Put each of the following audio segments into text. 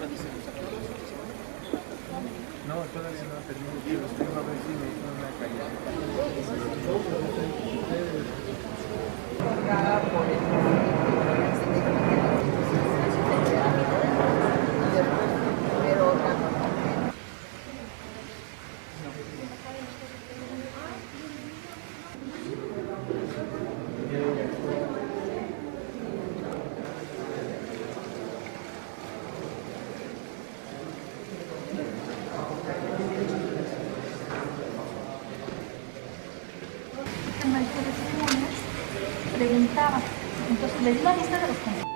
No, todavía no termino, pero tengo a ver si me hizo una callada. En las ceremonias preguntaba, entonces le di la lista de los candidatos.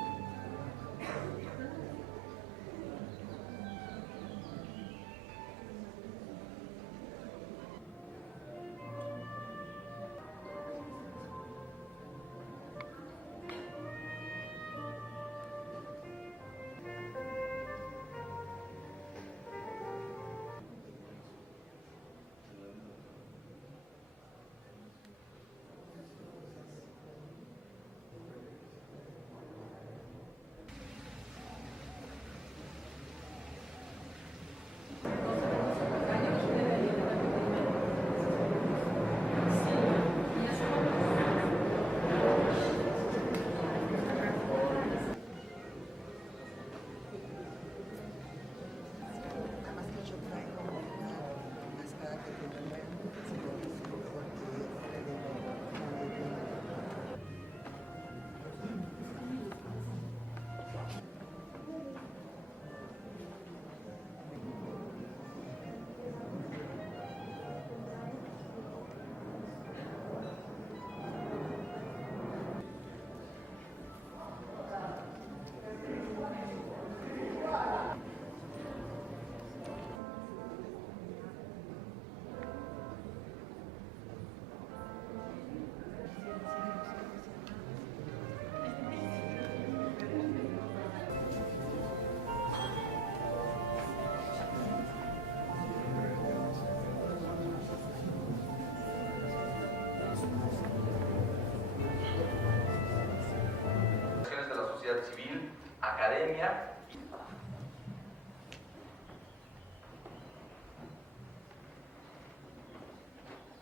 De la sociedad civil, academia.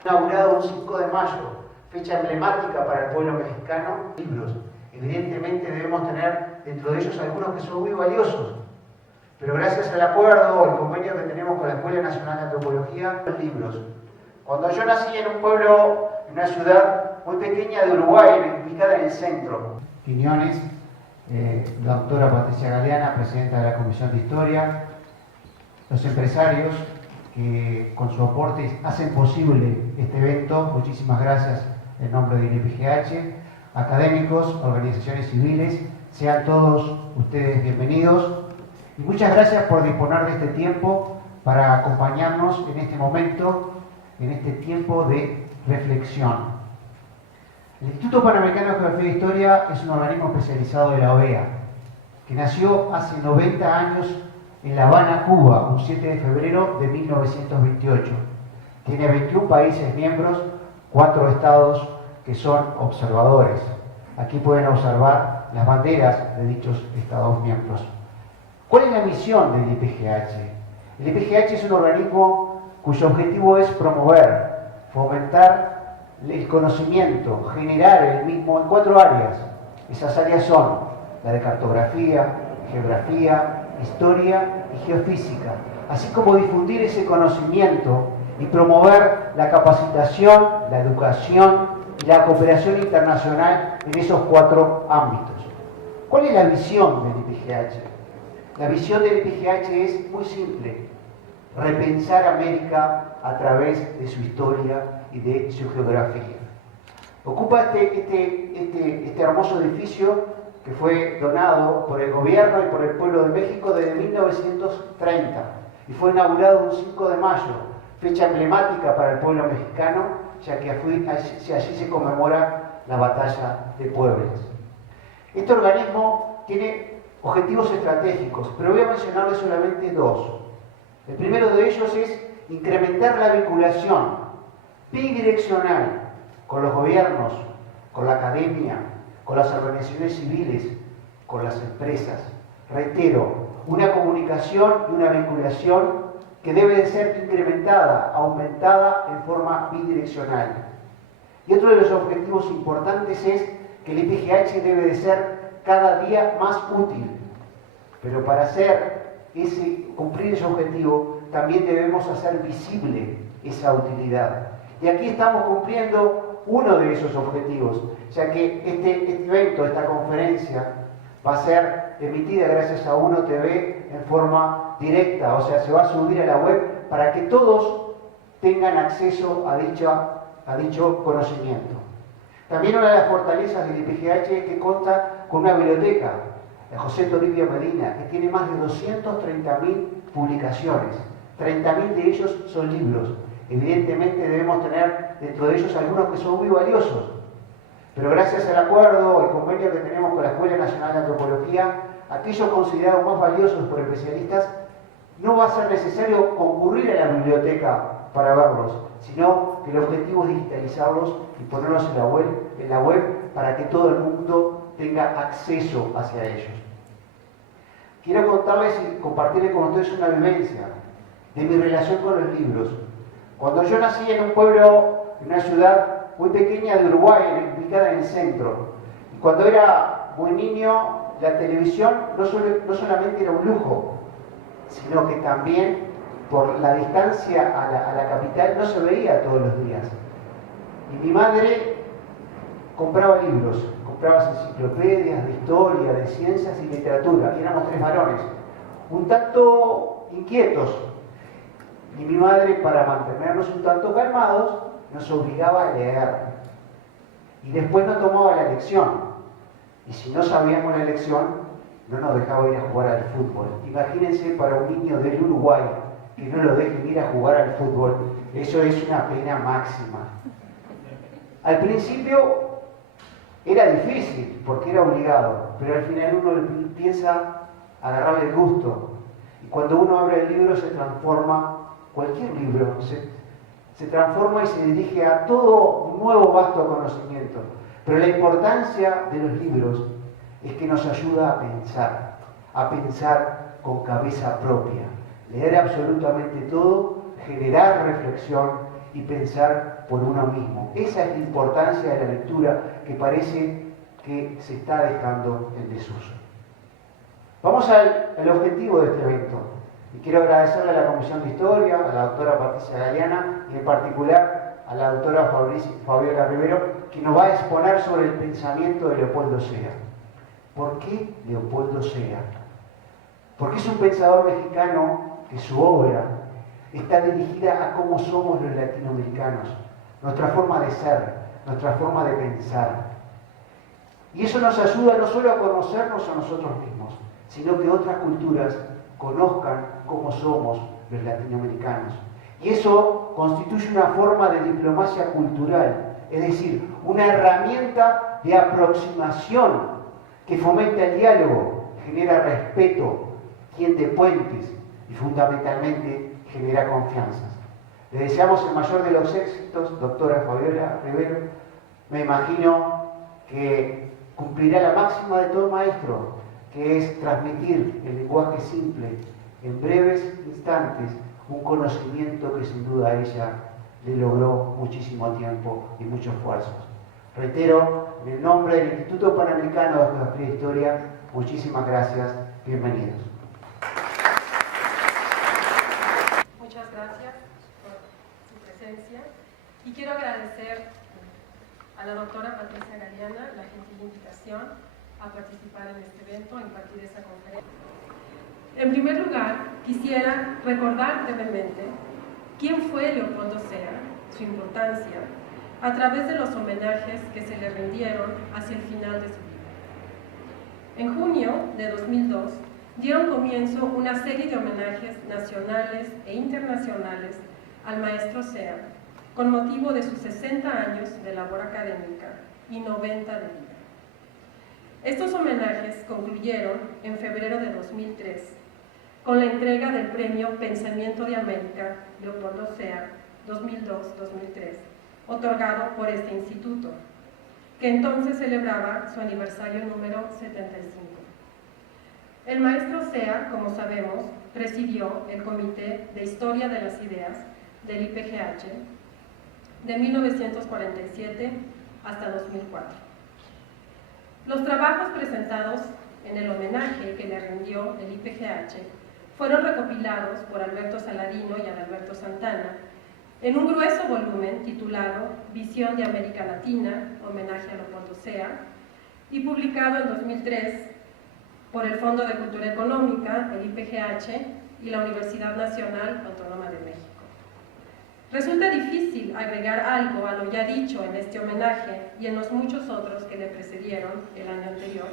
Inaugurado un 5 de mayo, fecha emblemática para el pueblo mexicano, libros. Evidentemente debemos tener dentro de ellos algunos que son muy valiosos, pero gracias al acuerdo o el convenio que tenemos con la Escuela Nacional de Antropología, los libros. Cuando yo nací en un pueblo, en una ciudad muy pequeña de Uruguay, ubicada en el centro, Quiñones, la doctora Patricia Galeana, presidenta de la Comisión de Historia, los empresarios que con su aporte hacen posible este evento, muchísimas gracias en nombre del IPGH, académicos, organizaciones civiles, sean todos ustedes bienvenidos y muchas gracias por disponer de este tiempo para acompañarnos en este momento, en este tiempo de reflexión. El Instituto Panamericano de Geografía e Historia es un organismo especializado de la OEA, que nació hace 90 años en La Habana, Cuba, un 7 de febrero de 1928. Tiene 21 países miembros, 4 estados que son observadores. Aquí pueden observar las banderas de dichos estados miembros. ¿Cuál es la misión del IPGH? El IPGH es un organismo cuyo objetivo es promover, fomentar el conocimiento, generar el mismo en 4 áreas. Esas áreas son la de cartografía, geografía, historia y geofísica, así como difundir ese conocimiento y promover la capacitación, la educación y la cooperación internacional en esos 4 ámbitos. ¿Cuál es la visión del IPGH? La visión del IPGH es muy simple: repensar América a través de su historia y de su geografía. Ocupa este hermoso edificio que fue donado por el gobierno y por el pueblo de México desde 1930 y fue inaugurado un 5 de mayo, fecha emblemática para el pueblo mexicano, ya que allí se conmemora la batalla de Puebla. Este organismo tiene objetivos estratégicos, pero voy a mencionarles solamente 2. El primero de ellos es incrementar la vinculación bidireccional con los gobiernos, con la academia, con las organizaciones civiles, con las empresas. Reitero, una comunicación y una vinculación que debe de ser incrementada, aumentada en forma bidireccional. Y otro de los objetivos importantes es que el IPGH debe de ser cada día más útil. Pero para cumplir ese objetivo, también debemos hacer visible esa utilidad. Y aquí estamos cumpliendo uno de esos objetivos, ya que este evento, esta conferencia, va a ser emitida gracias a Uno TV en forma directa, o sea, se va a subir a la web para que todos tengan acceso a dicho conocimiento. También una de las fortalezas del IPGH es que cuenta con una biblioteca, la José Toribio Medina, que tiene más de 230.000 publicaciones. 30.000 de ellos son libros. Evidentemente debemos tener dentro de ellos algunos que son muy valiosos. Pero gracias al acuerdo, el convenio que tenemos con la Escuela Nacional de Antropología, aquellos considerados más valiosos por especialistas, no va a ser necesario concurrir a la biblioteca para verlos, sino que el objetivo es digitalizarlos y ponerlos en la web para que todo el mundo tenga acceso hacia ellos. Quiero contarles y compartirles con ustedes una vivencia de mi relación con los libros. Cuando yo nací en un pueblo, en una ciudad muy pequeña de Uruguay, ubicada en el centro, y cuando era muy niño, la televisión no solamente era un lujo, sino que también por la distancia a la capital no se veía todos los días. Y mi madre compraba libros, compraba enciclopedias de historia, de ciencias y literatura, y éramos 3 varones, un tanto inquietos. Y mi madre, para mantenernos un tanto calmados, nos obligaba a leer. Y después nos tomaba la lección. Y si no sabíamos la lección, no nos dejaba ir a jugar al fútbol. Imagínense para un niño del Uruguay que no lo dejen ir a jugar al fútbol. Eso es una pena máxima. Al principio era difícil porque era obligado, pero al final uno empieza a agarrarle el gusto. Y cuando uno abre el libro se transforma, cualquier libro, se transforma y se dirige a todo un nuevo vasto conocimiento. Pero la importancia de los libros es que nos ayuda a pensar con cabeza propia, leer absolutamente todo, generar reflexión y pensar por uno mismo. Esa es la importancia de la lectura que parece que se está dejando en desuso. Vamos al objetivo de este evento. Y quiero agradecerle a la Comisión de Historia, a la doctora Patricia Galeana y en particular a la doctora Fabiola Rivero, que nos va a exponer sobre el pensamiento de Leopoldo Sea. ¿Por qué Leopoldo Sea? Porque es un pensador mexicano que su obra está dirigida a cómo somos los latinoamericanos, nuestra forma de ser, nuestra forma de pensar. Y eso nos ayuda no solo a conocernos a nosotros mismos, sino que otras culturas conozcan cómo somos los latinoamericanos. Y eso constituye una forma de diplomacia cultural, es decir, una herramienta de aproximación que fomenta el diálogo, genera respeto, tiende puentes y fundamentalmente genera confianza. Le deseamos el mayor de los éxitos, doctora Fabiola Rivero. Me imagino que cumplirá la máxima de todo maestro, que es transmitir el lenguaje simple, en breves instantes, un conocimiento que sin duda ella le logró muchísimo tiempo y muchos esfuerzos. Reitero, en el nombre del Instituto Panamericano de Geografía e Historia, muchísimas gracias, bienvenidos. Muchas gracias por su presencia y quiero agradecer a la doctora Patricia Galeana la gentil invitación a participar en este evento, a impartir esta conferencia. En primer lugar, quisiera recordar brevemente quién fue Leopoldo Sea, su importancia, a través de los homenajes que se le rindieron hacia el final de su vida. En junio de 2002, dieron comienzo una serie de homenajes nacionales e internacionales al maestro Sea, con motivo de sus 60 años de labor académica y 90 de vida. Estos homenajes concluyeron en febrero de 2003 con la entrega del premio Pensamiento de América Leopoldo Sea 2002-2003, otorgado por este instituto, que entonces celebraba su aniversario número 75. El maestro Sea, como sabemos, presidió el Comité de Historia de las Ideas del IPGH de 1947 hasta 2004. Los trabajos presentados en el homenaje que le rindió el IPGH fueron recopilados por Alberto Saladino y Adalberto Santana en un grueso volumen titulado Visión de América Latina, homenaje a Leopoldo Sea, y publicado en 2003 por el Fondo de Cultura Económica, el IPGH y la Universidad Nacional Autónoma de México. Resulta difícil agregar algo a lo ya dicho en este homenaje y en los muchos otros que le precedieron el año anterior.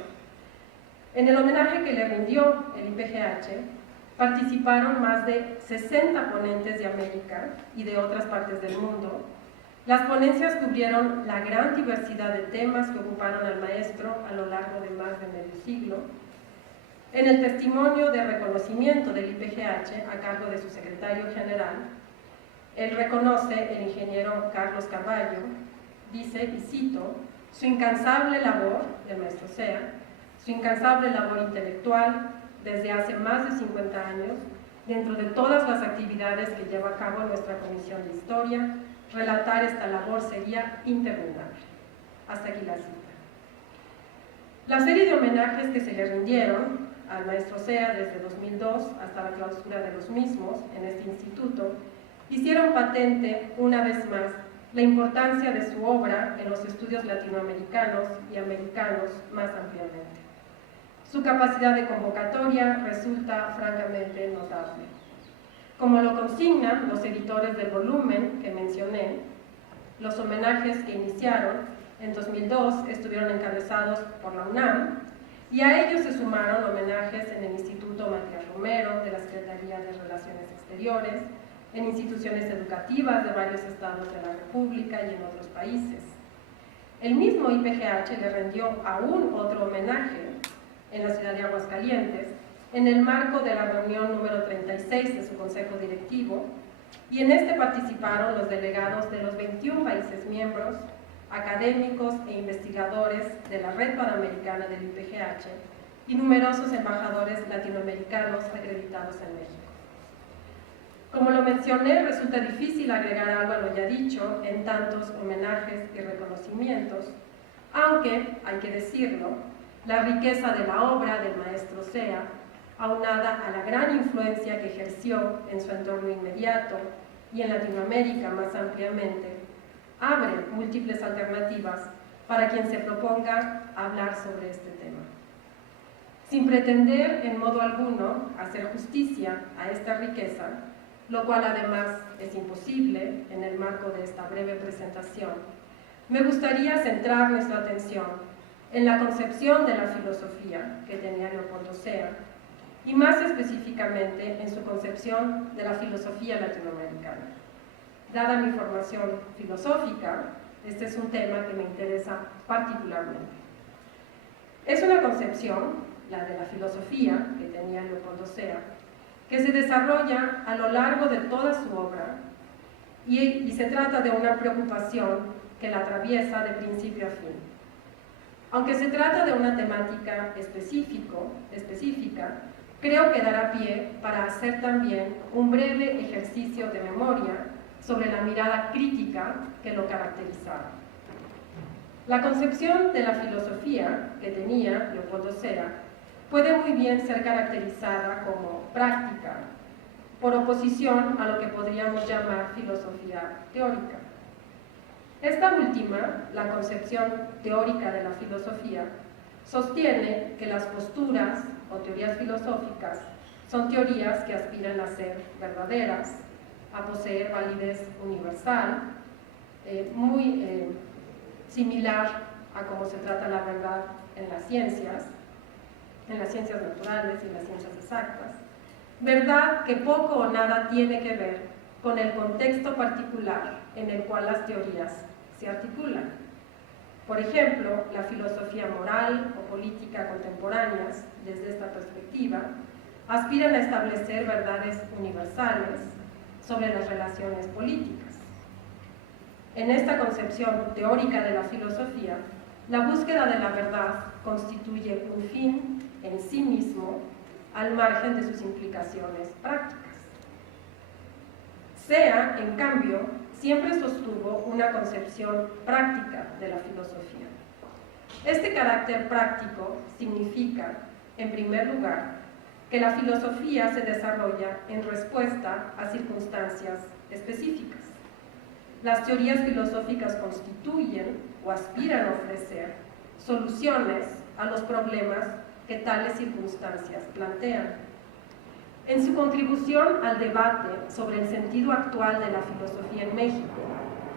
En el homenaje que le rindió el IPGH participaron más de 60 ponentes de América y de otras partes del mundo. Las ponencias cubrieron la gran diversidad de temas que ocuparon al maestro a lo largo de más de medio siglo. En el testimonio de reconocimiento del IPGH a cargo de su secretario general, él reconoce, el ingeniero Carlos Carballo, dice, y cito, su incansable labor, del maestro Sea, su incansable labor intelectual desde hace más de 50 años, dentro de todas las actividades que lleva a cabo nuestra Comisión de Historia, relatar esta labor sería interminable. Hasta aquí la cita. La serie de homenajes que se le rindieron al maestro Sea desde 2002 hasta la clausura de los mismos en este instituto, hicieron patente una vez más la importancia de su obra en los estudios latinoamericanos y americanos más ampliamente. Su capacidad de convocatoria resulta francamente notable. Como lo consignan los editores del volumen que mencioné, los homenajes que iniciaron en 2002 estuvieron encabezados por la UNAM y a ellos se sumaron homenajes en el Instituto Matías Romero de la Secretaría de Relaciones Exteriores, en instituciones educativas de varios estados de la República y en otros países. El mismo IPGH le rindió aún otro homenaje en la ciudad de Aguascalientes, en el marco de la reunión número 36 de su Consejo Directivo, y en este participaron los delegados de los 21 países miembros, académicos e investigadores de la Red Panamericana del IPGH y numerosos embajadores latinoamericanos acreditados en México. Como lo mencioné, resulta difícil agregar algo a lo ya dicho en tantos homenajes y reconocimientos, aunque, hay que decirlo, la riqueza de la obra del maestro Sea, aunada a la gran influencia que ejerció en su entorno inmediato y en Latinoamérica más ampliamente, abre múltiples alternativas para quien se proponga hablar sobre este tema. Sin pretender en modo alguno hacer justicia a esta riqueza, lo cual además es imposible en el marco de esta breve presentación, me gustaría centrar nuestra atención en la concepción de la filosofía que tenía Leopoldo Sea y más específicamente en su concepción de la filosofía latinoamericana. Dada mi formación filosófica, este es un tema que me interesa particularmente. Es una concepción, la de la filosofía que tenía Leopoldo Sea, que se desarrolla a lo largo de toda su obra y se trata de una preocupación que la atraviesa de principio a fin. Aunque se trata de una temática específica, creo que dará pie para hacer también un breve ejercicio de memoria sobre la mirada crítica que lo caracterizaba. La concepción de la filosofía que tenía Leopoldo Sea puede muy bien ser caracterizada como práctica, por oposición a lo que podríamos llamar filosofía teórica. Esta última, la concepción teórica de la filosofía, sostiene que las posturas o teorías filosóficas son teorías que aspiran a ser verdaderas, a poseer validez universal, muy similar a cómo se trata la verdad en las ciencias naturales y en las ciencias exactas, verdad que poco o nada tiene que ver con el contexto particular en el cual las teorías se articulan. Por ejemplo, la filosofía moral o política contemporáneas, desde esta perspectiva, aspiran a establecer verdades universales sobre las relaciones políticas. En esta concepción teórica de la filosofía, la búsqueda de la verdad constituye un fin en sí mismo al margen de sus implicaciones prácticas. Sea, en cambio, siempre sostuvo una concepción práctica de la filosofía. Este carácter práctico significa, en primer lugar, que la filosofía se desarrolla en respuesta a circunstancias específicas. Las teorías filosóficas constituyen o aspiran a ofrecer soluciones a los problemas que tales circunstancias plantean. En su contribución al debate sobre el sentido actual de la filosofía en México,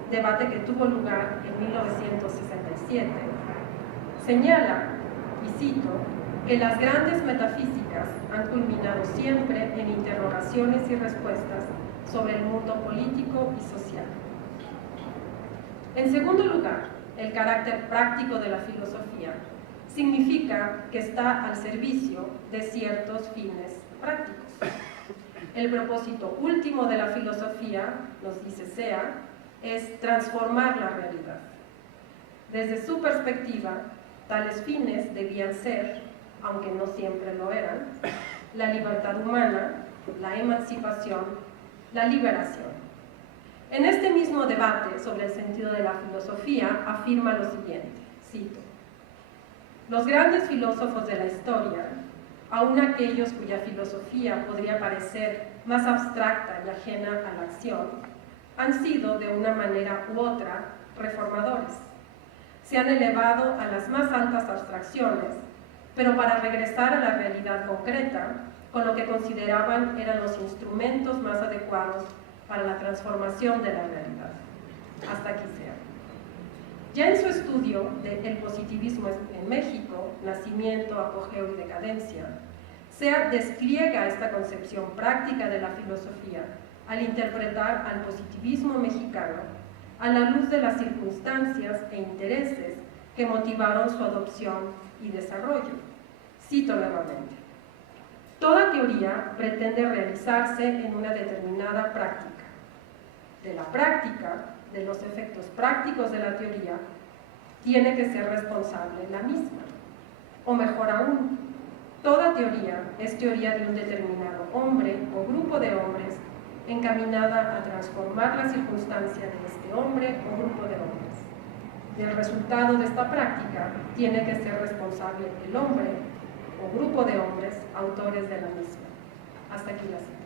debate que tuvo lugar en 1967, señala, y cito, que las grandes metafísicas han culminado siempre en interrogaciones y respuestas sobre el mundo político y social. En segundo lugar, el carácter práctico de la filosofía significa que está al servicio de ciertos fines prácticos. El propósito último de la filosofía, nos dice Sea, es transformar la realidad. Desde su perspectiva, tales fines debían ser, aunque no siempre lo eran, la libertad humana, la emancipación, la liberación. En este mismo debate sobre el sentido de la filosofía afirma lo siguiente, cito: los grandes filósofos de la historia, aun aquellos cuya filosofía podría parecer más abstracta y ajena a la acción, han sido de una manera u otra reformadores. Se han elevado a las más altas abstracciones, pero para regresar a la realidad concreta, con lo que consideraban eran los instrumentos más adecuados para la transformación de la realidad. Hasta aquí Sea. Ya en su estudio de El positivismo en México, nacimiento, apogeo y decadencia, Sea despliega esta concepción práctica de la filosofía al interpretar al positivismo mexicano a la luz de las circunstancias e intereses que motivaron su adopción y desarrollo. Cito nuevamente: toda teoría pretende realizarse en una determinada práctica. De la práctica, de los efectos prácticos de la teoría, tiene que ser responsable la misma. O mejor aún, toda teoría es teoría de un determinado hombre o grupo de hombres encaminada a transformar la circunstancia de este hombre o grupo de hombres. Del resultado de esta práctica tiene que ser responsable el hombre o grupo de hombres autores de la misma. Hasta aquí la cita.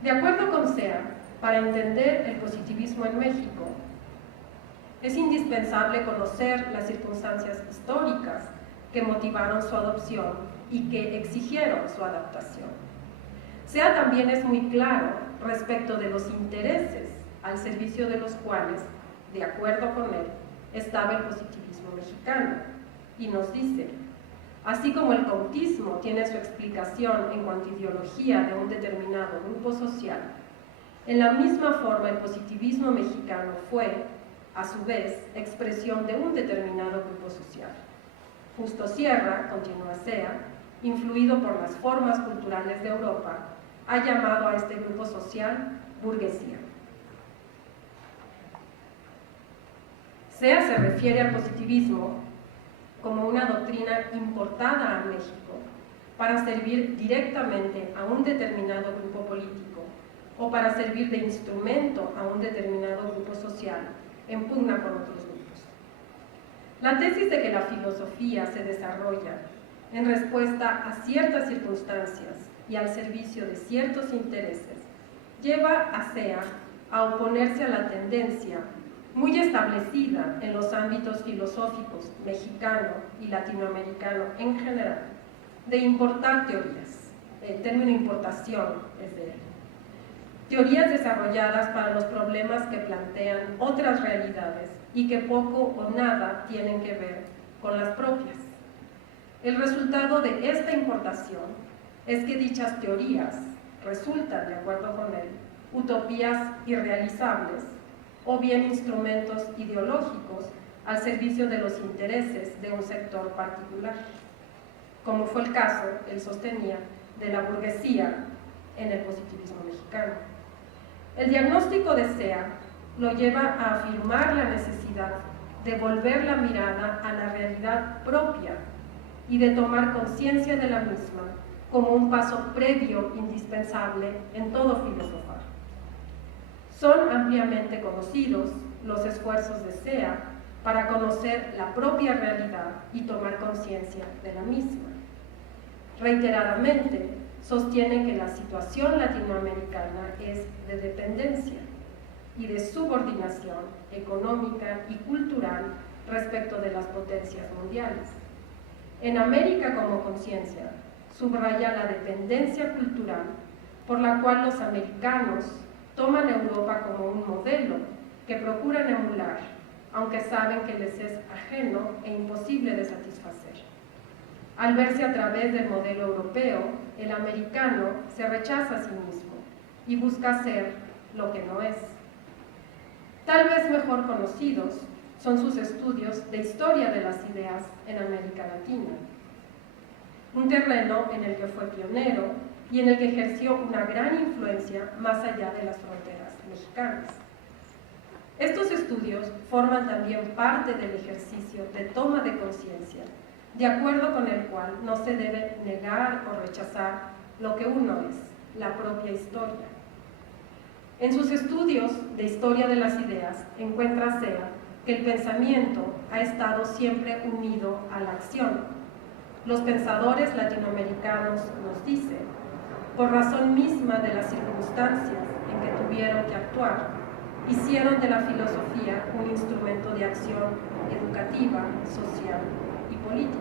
De acuerdo con Sea, para entender el positivismo en México, es indispensable conocer las circunstancias históricas que motivaron su adopción y que exigieron su adaptación. Sea también es muy claro respecto de los intereses al servicio de los cuales, de acuerdo con él, estaba el positivismo mexicano, y nos dice: así como el cautismo tiene su explicación en cuanto a ideología de un determinado grupo social, en la misma forma el positivismo mexicano fue, a su vez, expresión de un determinado grupo social. Justo Sierra, continúa Sea, influido por las formas culturales de Europa, ha llamado a este grupo social burguesía. Sea se refiere al positivismo como una doctrina importada a México para servir directamente a un determinado grupo político o para servir de instrumento a un determinado grupo social en pugna con otros grupos. La tesis de que la filosofía se desarrolla en respuesta a ciertas circunstancias y al servicio de ciertos intereses lleva a Sea a oponerse a la tendencia muy establecida en los ámbitos filosóficos mexicano y latinoamericano en general, de importar teorías. El término importación es de él. Teorías desarrolladas para los problemas que plantean otras realidades y que poco o nada tienen que ver con las propias. El resultado de esta importación es que dichas teorías resultan, de acuerdo con él, utopías irrealizables o bien instrumentos ideológicos al servicio de los intereses de un sector particular, como fue el caso, él sostenía, de la burguesía en el positivismo mexicano. El diagnóstico de Sea lo lleva a afirmar la necesidad de volver la mirada a la realidad propia y de tomar conciencia de la misma como un paso previo indispensable en todo filosofar. Son ampliamente conocidos los esfuerzos de SEA para conocer la propia realidad y tomar conciencia de la misma. Reiteradamente sostienen que la situación latinoamericana es de dependencia y de subordinación económica y cultural respecto de las potencias mundiales. En América como conciencia subraya la dependencia cultural por la cual los americanos toman Europa como un modelo que procuran emular, aunque saben que les es ajeno e imposible de satisfacer. Al verse a través del modelo europeo, el americano se rechaza a sí mismo y busca ser lo que no es. Tal vez mejor conocidos son sus estudios de historia de las ideas en América Latina, un terreno en el que fue pionero y en el que ejerció una gran influencia más allá de las fronteras mexicanas. Estos estudios forman también parte del ejercicio de toma de conciencia, de acuerdo con el cual no se debe negar o rechazar lo que uno es, la propia historia. En sus estudios de historia de las ideas encuentra SEA que el pensamiento ha estado siempre unido a la acción. Los pensadores latinoamericanos, nos dicen, por razón misma de las circunstancias en que tuvieron que actuar, hicieron de la filosofía un instrumento de acción educativa, social y política.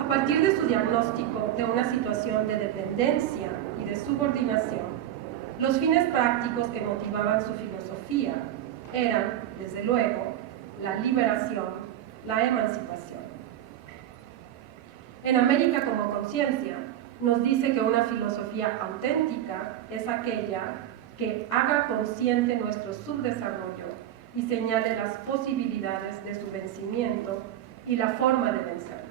A partir de su diagnóstico de una situación de dependencia y de subordinación, los fines prácticos que motivaban su filosofía eran, desde luego, la liberación, la emancipación. En América como conciencia, nos dice que una filosofía auténtica es aquella que haga consciente nuestro subdesarrollo y señale las posibilidades de su vencimiento y la forma de vencerlo.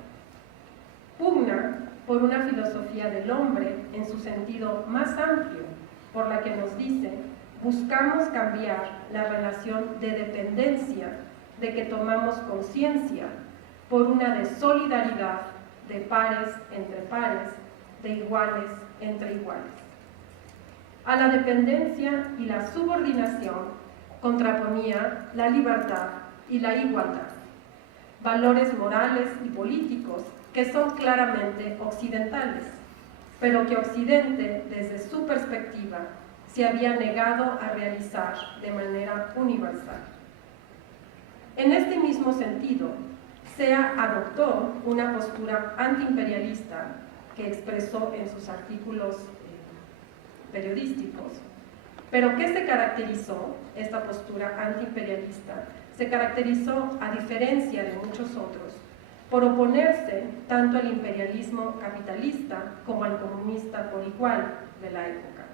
Pugna por una filosofía del hombre en su sentido más amplio, por la que nos dice, buscamos cambiar la relación de dependencia de que tomamos conciencia por una de solidaridad, de pares entre pares, de iguales entre iguales. A la dependencia y la subordinación contraponía la libertad y la igualdad, valores morales y políticos que son claramente occidentales, pero que Occidente, desde su perspectiva, se había negado a realizar de manera universal. En este mismo sentido, SEA adoptó una postura antiimperialista que expresó en sus artículos periodísticos, pero que se caracterizó, esta postura antiimperialista, se caracterizó, a diferencia de muchos otros, por oponerse tanto al imperialismo capitalista como al comunista por igual de la época.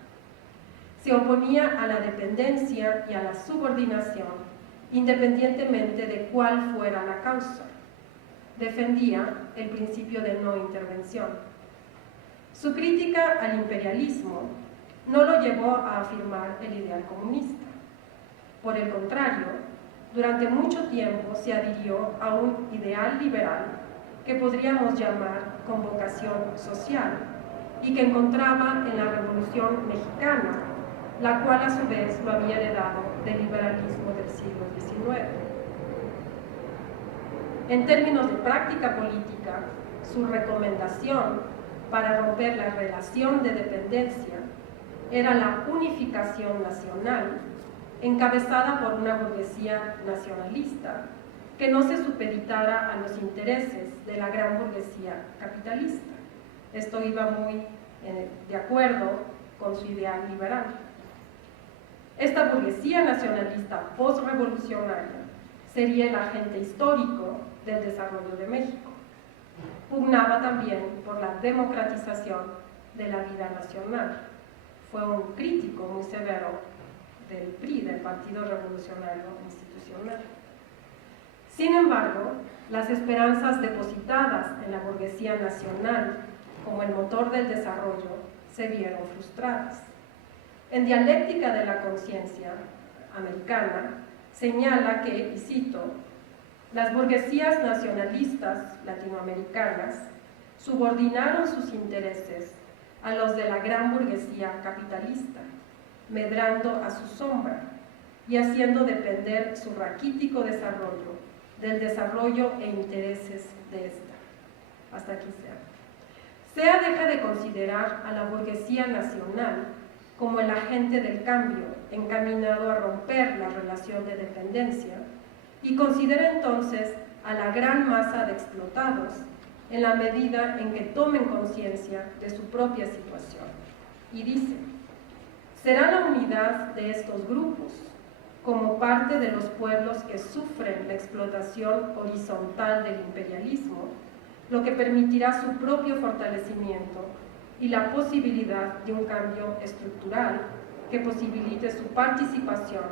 Se oponía a la dependencia y a la subordinación, independientemente de cuál fuera la causa. Defendía el principio de no intervención. Su crítica al imperialismo no lo llevó a afirmar el ideal comunista. Por el contrario, durante mucho tiempo se adhirió a un ideal liberal que podríamos llamar con vocación social y que encontraba en la Revolución Mexicana, la cual a su vez lo había heredado del liberalismo del siglo XIX. En términos de práctica política, su recomendación para romper la relación de dependencia era la unificación nacional, encabezada por una burguesía nacionalista que no se supeditara a los intereses de la gran burguesía capitalista. Esto iba muy de acuerdo con su ideal liberal. Esta burguesía nacionalista postrevolucionaria sería el agente histórico del desarrollo de México. Pugnaba también por la democratización de la vida nacional. Fue un crítico muy severo del PRI, del Partido Revolucionario Institucional. Sin embargo, las esperanzas depositadas en la burguesía nacional como el motor del desarrollo se vieron frustradas. En Dialéctica de la Conciencia americana señala que, y cito, las burguesías nacionalistas latinoamericanas subordinaron sus intereses a los de la gran burguesía capitalista, medrando a su sombra y haciendo depender su raquítico desarrollo del desarrollo e intereses de esta. Hasta aquí sea. SEA deja de considerar a la burguesía nacional como el agente del cambio encaminado a romper la relación de dependencia y considera entonces a la gran masa de explotados en la medida en que tomen conciencia de su propia situación. Y dice, será la unidad de estos grupos como parte de los pueblos que sufren la explotación horizontal del imperialismo, lo que permitirá su propio fortalecimiento y la posibilidad de un cambio estructural que posibilite su participación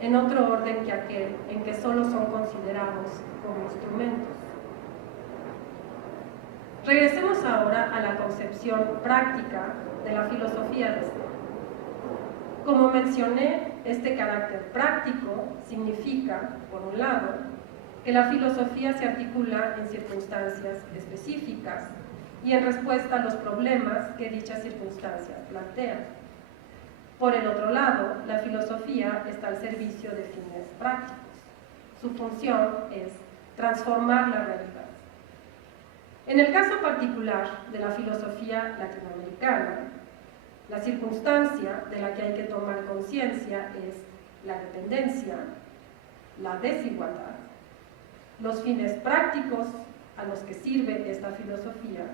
en otro orden que aquel en que solo son considerados como instrumentos. Regresemos ahora a la concepción práctica de la filosofía de SEA. Como mencioné, este carácter práctico significa, por un lado, que la filosofía se articula en circunstancias específicas y en respuesta a los problemas que dichas circunstancias plantean. Por el otro lado, la filosofía está al servicio de fines prácticos. Su función es transformar la realidad. En el caso particular de la filosofía latinoamericana, la circunstancia de la que hay que tomar conciencia es la dependencia, la desigualdad. Los fines prácticos a los que sirve esta filosofía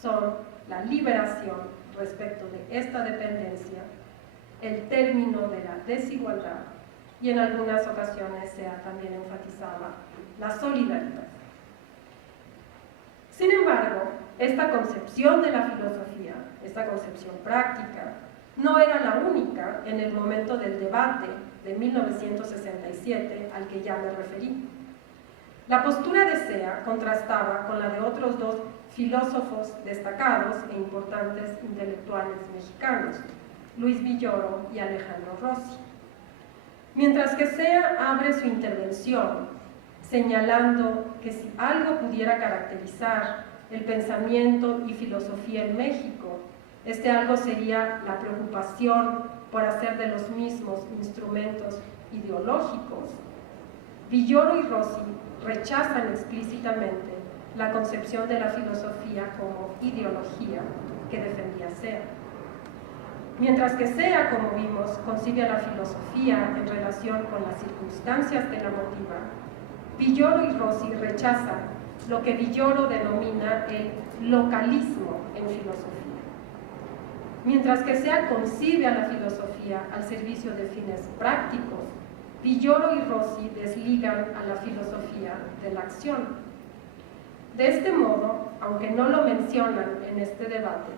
son la liberación respecto de esta dependencia, el término de la desigualdad y en algunas ocasiones SEA también enfatizaba la solidaridad. Sin embargo, esta concepción de la filosofía, esta concepción práctica, no era la única en el momento del debate de 1967 al que ya me referí. La postura de SEA contrastaba con la de otros dos filósofos destacados e importantes intelectuales mexicanos, Luis Villoro y Alejandro Rossi. Mientras que SEA abre su intervención señalando que si algo pudiera caracterizar el pensamiento y filosofía en México, este algo sería la preocupación por hacer de los mismos instrumentos ideológicos, Villoro y Rossi rechazan explícitamente la concepción de la filosofía como ideología que defendía SEA. Mientras que SEA, como vimos, concibe a la filosofía en relación con las circunstancias que la motivan, Villoro y Rossi rechazan lo que Villoro denomina el localismo en filosofía. Mientras que SEA concibe a la filosofía al servicio de fines prácticos, Villoro y Rossi desligan a la filosofía de la acción. De este modo, aunque no lo mencionan en este debate,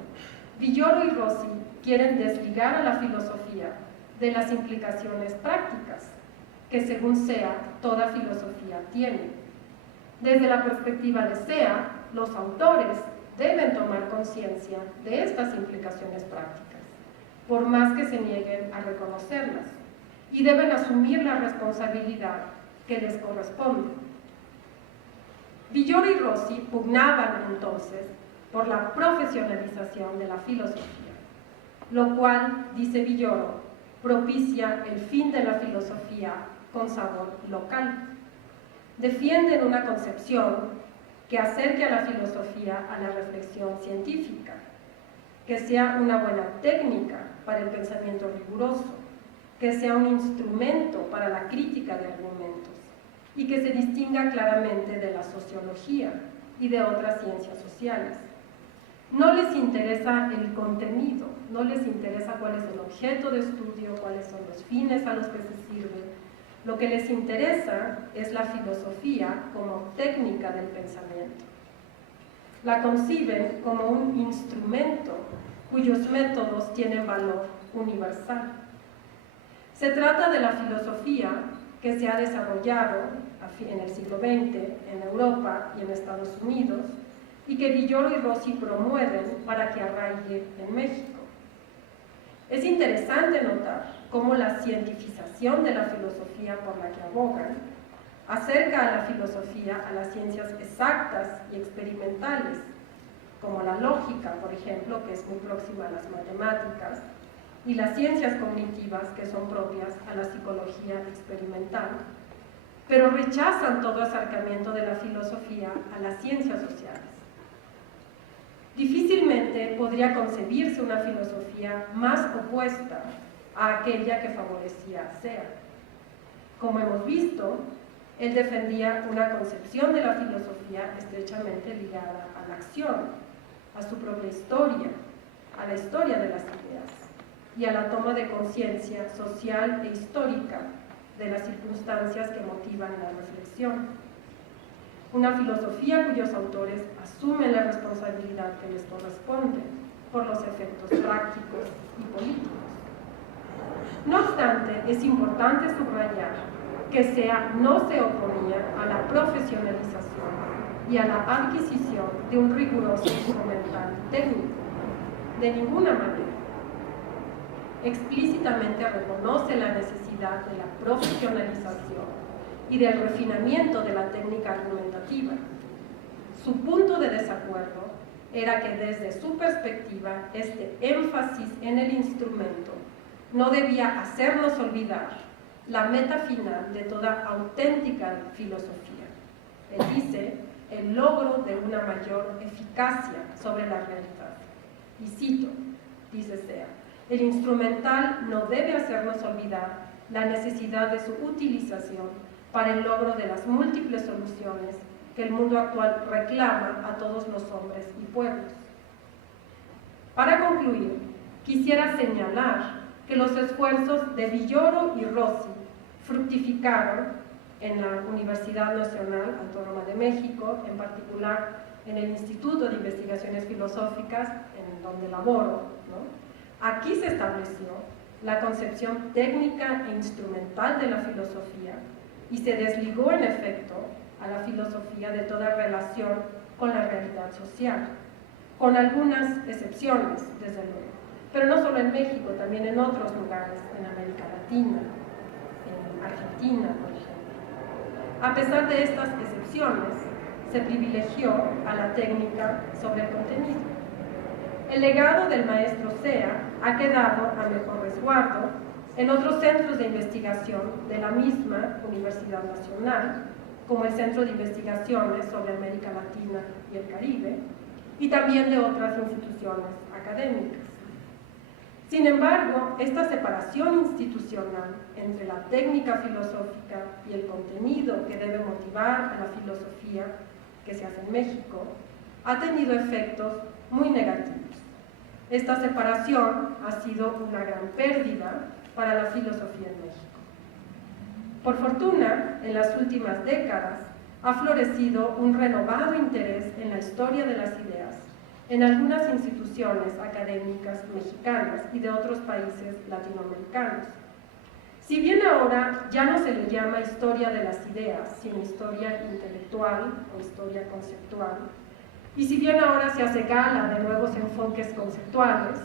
Villoro y Rossi quieren desligar a la filosofía de las implicaciones prácticas, que según SEA, toda filosofía tiene. Desde la perspectiva de SEA, los autores deben tomar conciencia de estas implicaciones prácticas, por más que se nieguen a reconocerlas, y deben asumir la responsabilidad que les corresponde. Villoro y Rossi pugnaban entonces por la profesionalización de la filosofía, lo cual, dice Villoro, propicia el fin de la filosofía con sabor local. Defienden una concepción que acerque a la filosofía a la reflexión científica, que sea una buena técnica para el pensamiento riguroso, que sea un instrumento para la crítica de argumentos y que se distinga claramente de la sociología y de otras ciencias sociales. No les interesa el contenido, no les interesa cuál es el objeto de estudio, cuáles son los fines a los que se sirve. Lo que les interesa es la filosofía como técnica del pensamiento. La conciben como un instrumento cuyos métodos tienen valor universal. Se trata de la filosofía que se ha desarrollado en el siglo XX en Europa y en Estados Unidos y que Villoro y Rossi promueven para que arraigue en México. Es interesante notar cómo la cientificación de la filosofía por la que abogan acerca a la filosofía a las ciencias exactas y experimentales, como la lógica, por ejemplo, que es muy próxima a las matemáticas, y las ciencias cognitivas, que son propias a la psicología experimental, pero rechazan todo acercamiento de la filosofía a las ciencias sociales. Difícilmente podría concebirse una filosofía más opuesta a aquella que favorecía a Sea. Como hemos visto, él defendía una concepción de la filosofía estrechamente ligada a la acción, a su propia historia, a la historia de las ideas y a la toma de conciencia social e histórica de las circunstancias que motivan la reflexión. Una filosofía cuyos autores asumen la responsabilidad que les corresponde por los efectos prácticos y políticos. No obstante, es importante subrayar que Sea no se oponía a la profesionalización y a la adquisición de un riguroso instrumental técnico, de ninguna manera. Explícitamente reconoce la necesidad de la profesionalización y del refinamiento de la técnica argumentativa. Su punto de desacuerdo era que desde su perspectiva este énfasis en el instrumento no debía hacernos olvidar la meta final de toda auténtica filosofía. Él dice, el logro de una mayor eficacia sobre la realidad. Y cito, dice Sea, el instrumental no debe hacernos olvidar la necesidad de su utilización para el logro de las múltiples soluciones que el mundo actual reclama a todos los hombres y pueblos. Para concluir, quisiera señalar que los esfuerzos de Villoro y Rossi fructificaron en la Universidad Nacional Autónoma de México, en particular en el Instituto de Investigaciones Filosóficas, en donde laboro, ¿no? Aquí se estableció la concepción técnica e instrumental de la filosofía y se desligó en efecto a la filosofía de toda relación con la realidad social, con algunas excepciones, desde luego, pero no solo en México, también en otros lugares, en América Latina, en Argentina, por ejemplo. A pesar de estas excepciones, se privilegió a la técnica sobre el contenido. El legado del maestro Sea ha quedado a mejor resguardo en otros centros de investigación de la misma Universidad Nacional, como el Centro de Investigaciones sobre América Latina y el Caribe, y también de otras instituciones académicas. Sin embargo, esta separación institucional entre la técnica filosófica y el contenido que debe motivar a la filosofía que se hace en México ha tenido efectos muy negativos. Esta separación ha sido una gran pérdida para la filosofía en México. Por fortuna, en las últimas décadas ha florecido un renovado interés en la historia de las ideas en algunas instituciones académicas mexicanas y de otros países latinoamericanos. Si bien ahora ya no se le llama historia de las ideas, sino historia intelectual o historia conceptual, y si bien ahora se hace gala de nuevos enfoques conceptuales,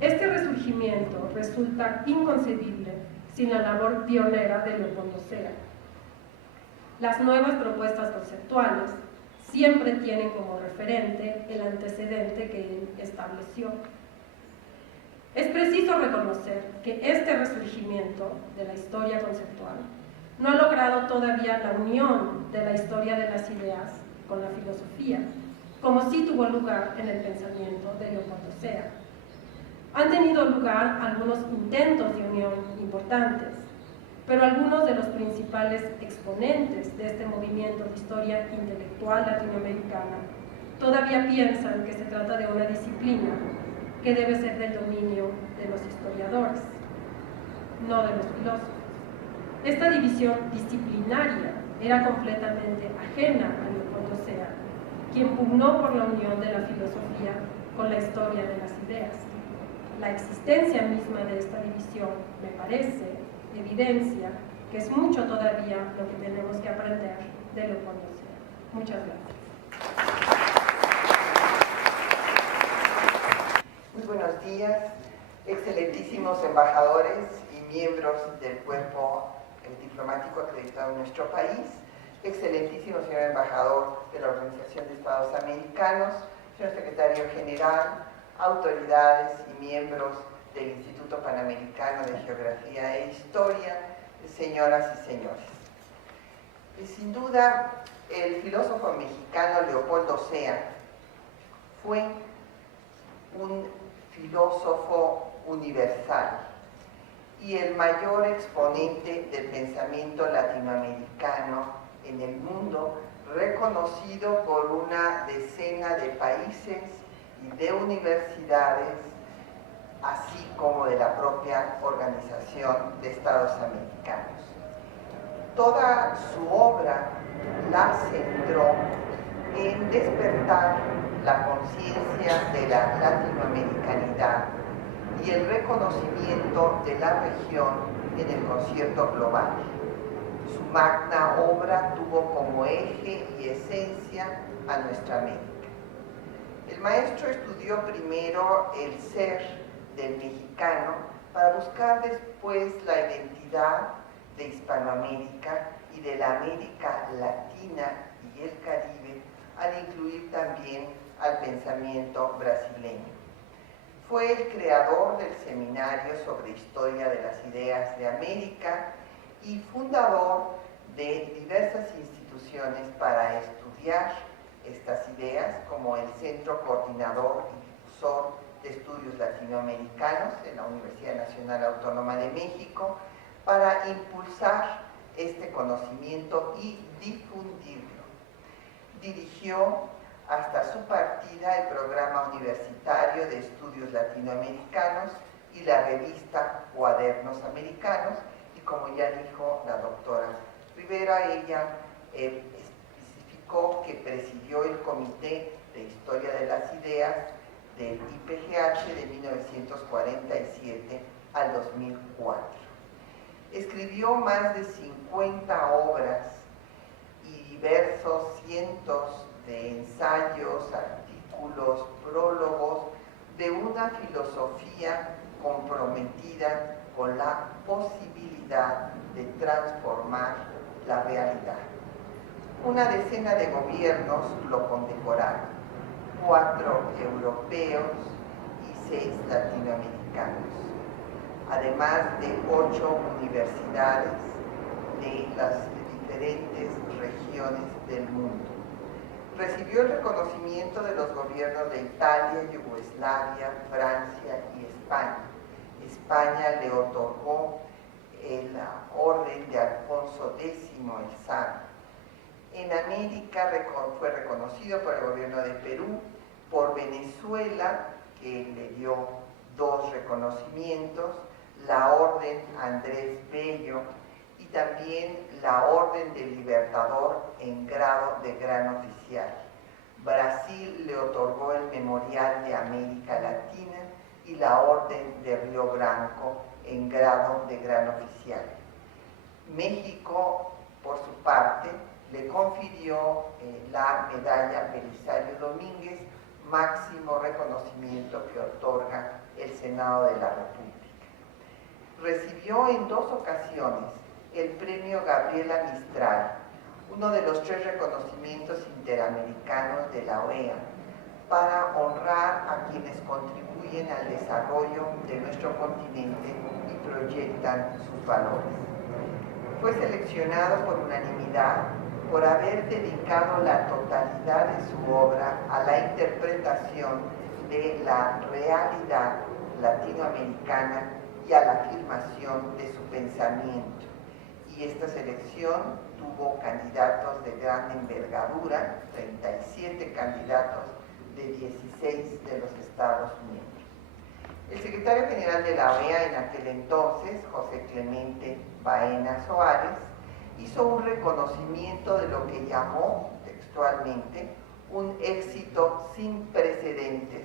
este resurgimiento resulta inconcebible sin la labor pionera de Leopoldo Sea. Las nuevas propuestas conceptuales siempre tienen como referente el antecedente que él estableció. Es preciso reconocer que este resurgimiento de la historia conceptual no ha logrado todavía la unión de la historia de las ideas con la filosofía, como sí tuvo lugar en el pensamiento de Leopoldo Sea. Han tenido lugar algunos intentos de unión importantes, pero algunos de los principales exponentes de este movimiento de historia intelectual latinoamericana todavía piensan que se trata de una disciplina que debe ser del dominio de los historiadores, no de los filósofos. Esta división disciplinaria era completamente ajena a Leopoldo Sea, quien pugnó por la unión de la filosofía con la historia de las ideas. La existencia misma de esta división, me parece, evidencia que es mucho todavía lo que tenemos que aprender de Leopoldo Sea. Muchas gracias. Muy buenos días, excelentísimos embajadores y miembros del cuerpo diplomático acreditado en nuestro país, excelentísimo señor embajador de la Organización de Estados Americanos, señor secretario general, autoridades y miembros del Instituto Panamericano de Geografía e Historia, señoras y señores. Sin duda, el filósofo mexicano Leopoldo Sea fue un filósofo universal y el mayor exponente del pensamiento latinoamericano en el mundo, reconocido por una decena de países y de universidades, así como de la propia Organización de Estados Americanos. Toda su obra la centró en despertar la conciencia de la latinoamericanidad y el reconocimiento de la región en el concierto global. Su magna obra tuvo como eje y esencia a nuestra América. El maestro estudió primero el ser del mexicano para buscar después la identidad de Hispanoamérica y de la América Latina y el Caribe, al incluir también al pensamiento brasileño. Fue el creador del Seminario sobre Historia de las Ideas de América y fundador de diversas instituciones para estudiar estas ideas, como el Centro Coordinador y Difusor de Estudios Latinoamericanos en la Universidad Nacional Autónoma de México, para impulsar este conocimiento y difundirlo. Dirigió hasta su partida el Programa Universitario de Estudios Latinoamericanos y la revista Cuadernos Americanos, y como ya dijo la doctora Rivera, ella especificó que presidió el Comité de Historia de las Ideas del IPGH de 1947 al 2004. Escribió más de 50 obras y diversos cientos de ensayos, artículos, prólogos, de una filosofía comprometida con la posibilidad de transformar la realidad. Una decena de gobiernos lo condecoraron, 4 europeos y 6 latinoamericanos, además de 8 universidades de las diferentes regiones del mundo. Recibió el reconocimiento de los gobiernos de Italia, Yugoslavia, Francia y España. España le otorgó la Orden de Alfonso X el Sabio. En América fue reconocido por el gobierno de Perú, por Venezuela, que le dio 2 reconocimientos, la Orden Andrés Bello y también la Orden del Libertador en grado de gran oficial. Brasil le otorgó el Memorial de América Latina y la Orden de Río Branco en grado de gran oficial. México, por su parte, le confirió la medalla Belisario Domínguez, máximo reconocimiento que otorga el Senado de la República. Recibió en 2 ocasiones el premio Gabriela Mistral, uno de los 3 reconocimientos interamericanos de la OEA, para honrar a quienes contribuyen al desarrollo de nuestro continente y proyectan sus valores. Fue seleccionado por unanimidad por haber dedicado la totalidad de su obra a la interpretación de la realidad latinoamericana y a la afirmación de su pensamiento. Y esta selección tuvo candidatos de gran envergadura, 37 candidatos de 16 de los Estados miembros. El secretario general de la OEA en aquel entonces, José Clemente Baena Soares, hizo un reconocimiento de lo que llamó textualmente un éxito sin precedentes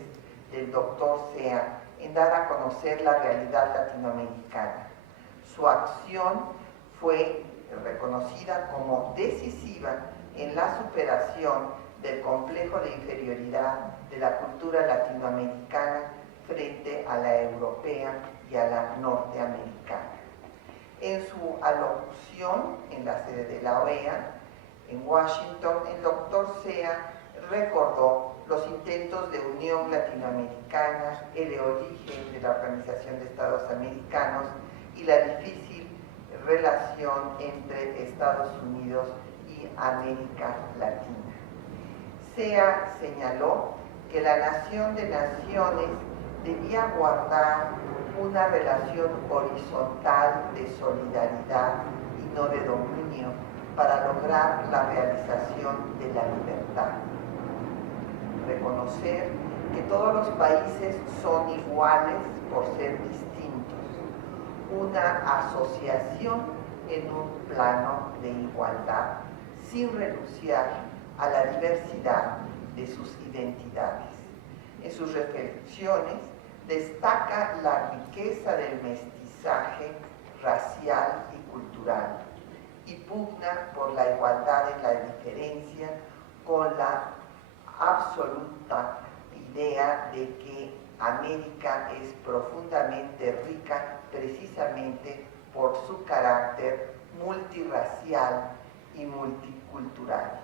del doctor Sea en dar a conocer la realidad latinoamericana. Su acción fue reconocida como decisiva en la superación del complejo de inferioridad de la cultura latinoamericana frente a la europea y a la norteamericana. En su alocución en la sede de la OEA, en Washington, el doctor Sea recordó los intentos de unión latinoamericana, el origen de la Organización de Estados Americanos y la difícil relación entre Estados Unidos y América Latina. Sea señaló que la nación de naciones debía guardar una relación horizontal de solidaridad y no de dominio para lograr la realización de la libertad. Reconocer que todos los países son iguales por ser distintos. Una asociación en un plano de igualdad, sin renunciar a la diversidad de sus identidades. En sus reflexiones destaca la riqueza del mestizaje racial y cultural y pugna por la igualdad en la diferencia con la absoluta idea de que América es profundamente rica precisamente por su carácter multirracial y multicultural.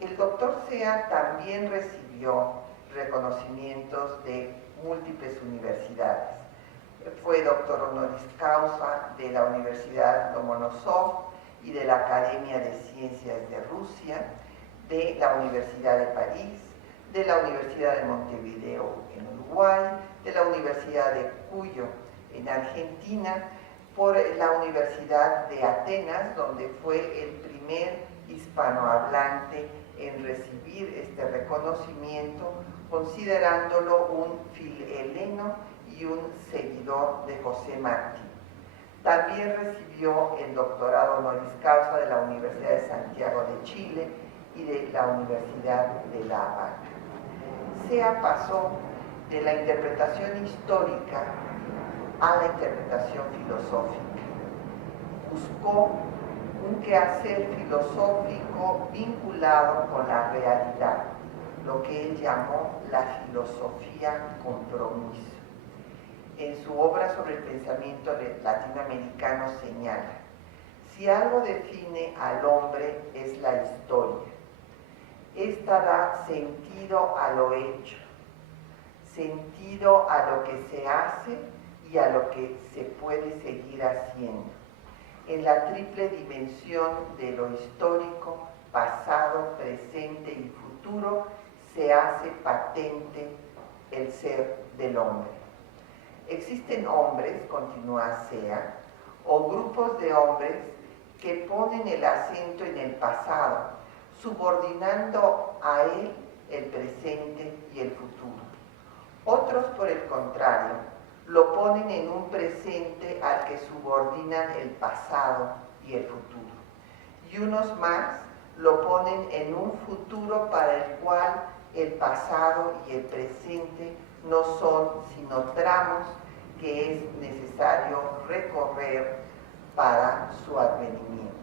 El doctor Sea también recibió reconocimientos de múltiples universidades. Fue doctor honoris causa de la Universidad Lomonosov y de la Academia de Ciencias de Rusia, de la Universidad de París, de la Universidad de Montevideo en Uruguay, de la Universidad de Cuyo en Argentina, por la Universidad de Atenas, donde fue el primer hispanohablante en recibir este reconocimiento, considerándolo un filheleno y un seguidor de José Martí. También recibió el doctorado honoris causa de la Universidad de Santiago de Chile y de la Universidad de La Habana. Sea pasó de la interpretación histórica a la interpretación filosófica. Buscó un quehacer filosófico vinculado con la realidad, lo que él llamó la filosofía compromiso. En su obra sobre el pensamiento latinoamericano señala: si algo define al hombre es la historia. Esta da sentido a lo hecho, sentido a lo que se hace y a lo que se puede seguir haciendo. En la triple dimensión de lo histórico, pasado, presente y futuro, se hace patente el ser del hombre. Existen hombres, continúa Sea, o grupos de hombres que ponen el acento en el pasado, subordinando a él el presente y el futuro. Otros, por el contrario, lo ponen en un presente al que subordinan el pasado y el futuro. Y unos más lo ponen en un futuro para el cual el pasado y el presente no son sino tramos que es necesario recorrer para su advenimiento.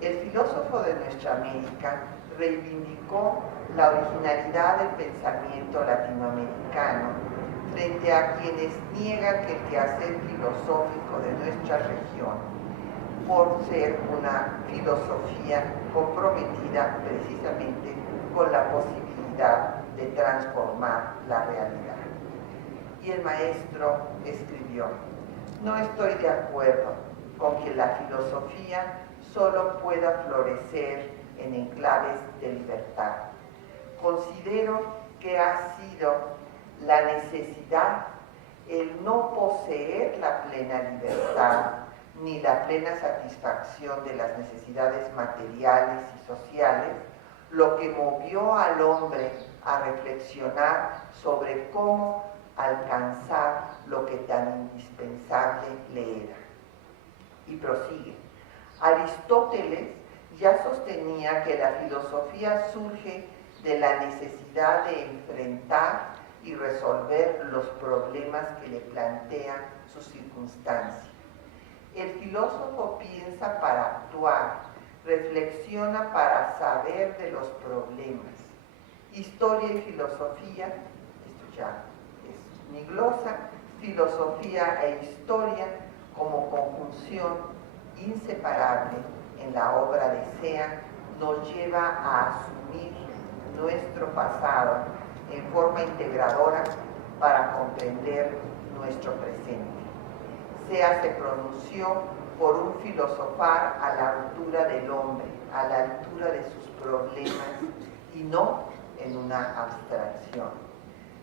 El filósofo de nuestra América reivindicó la originalidad del pensamiento latinoamericano frente a quienes niegan que el quehacer filosófico de nuestra región, por ser una filosofía comprometida precisamente con la posibilidad de transformar la realidad. Y el maestro escribió: no estoy de acuerdo con que la filosofía solo pueda florecer en enclaves de libertad. Considero que ha sido la necesidad, el no poseer la plena libertad ni la plena satisfacción de las necesidades materiales y sociales, lo que movió al hombre a reflexionar sobre cómo alcanzar lo que tan indispensable le era. Y prosigue: Aristóteles ya sostenía que la filosofía surge de la necesidad de enfrentar y resolver los problemas que le plantean sus circunstancias. El filósofo piensa para actuar, reflexiona para saber de los problemas. Historia y filosofía, esto ya es mi glosa, filosofía e historia como conjunción inseparable en la obra de Sea nos lleva a asumir nuestro pasado en forma integradora para comprender nuestro presente. Sea se pronunció por un filosofar a la altura del hombre, a la altura de sus problemas y no en una abstracción.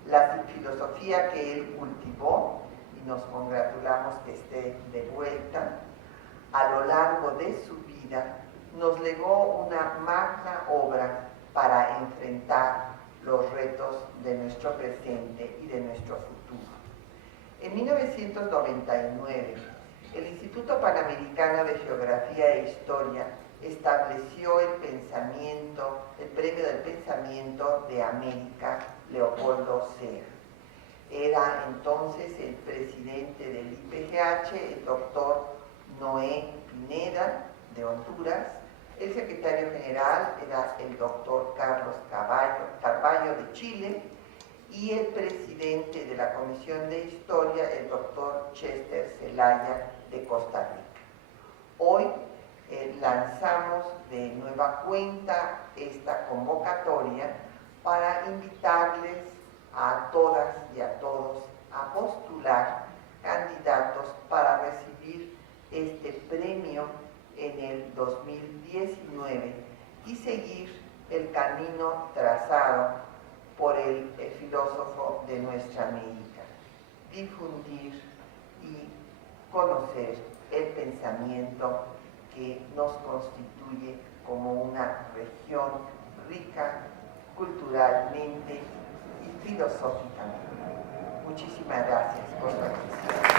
La filosofía que él cultivó, y nos congratulamos que esté de vuelta, a lo largo de su vida, nos legó una magna obra para enfrentar los retos de nuestro presente y de nuestro futuro. En 1999, el Instituto Panamericano de Geografía e Historia estableció el Premio del Pensamiento de América, Leopoldo Sea. Era entonces el presidente del IPGH, el doctor Noé Pineda, de Honduras. El secretario general era el doctor Carlos Carballo, de Chile, y el presidente de la Comisión de Historia, el doctor Chester Zelaya, de Costa Rica. Hoy lanzamos de nueva cuenta esta convocatoria para invitarles a todas y a todos a postular candidatos para recibir este premio en el 2019 y seguir el camino trazado por el filósofo de nuestra América, difundir y conocer el pensamiento que nos constituye como una región rica culturalmente y filosóficamente. Muchísimas gracias por su atención.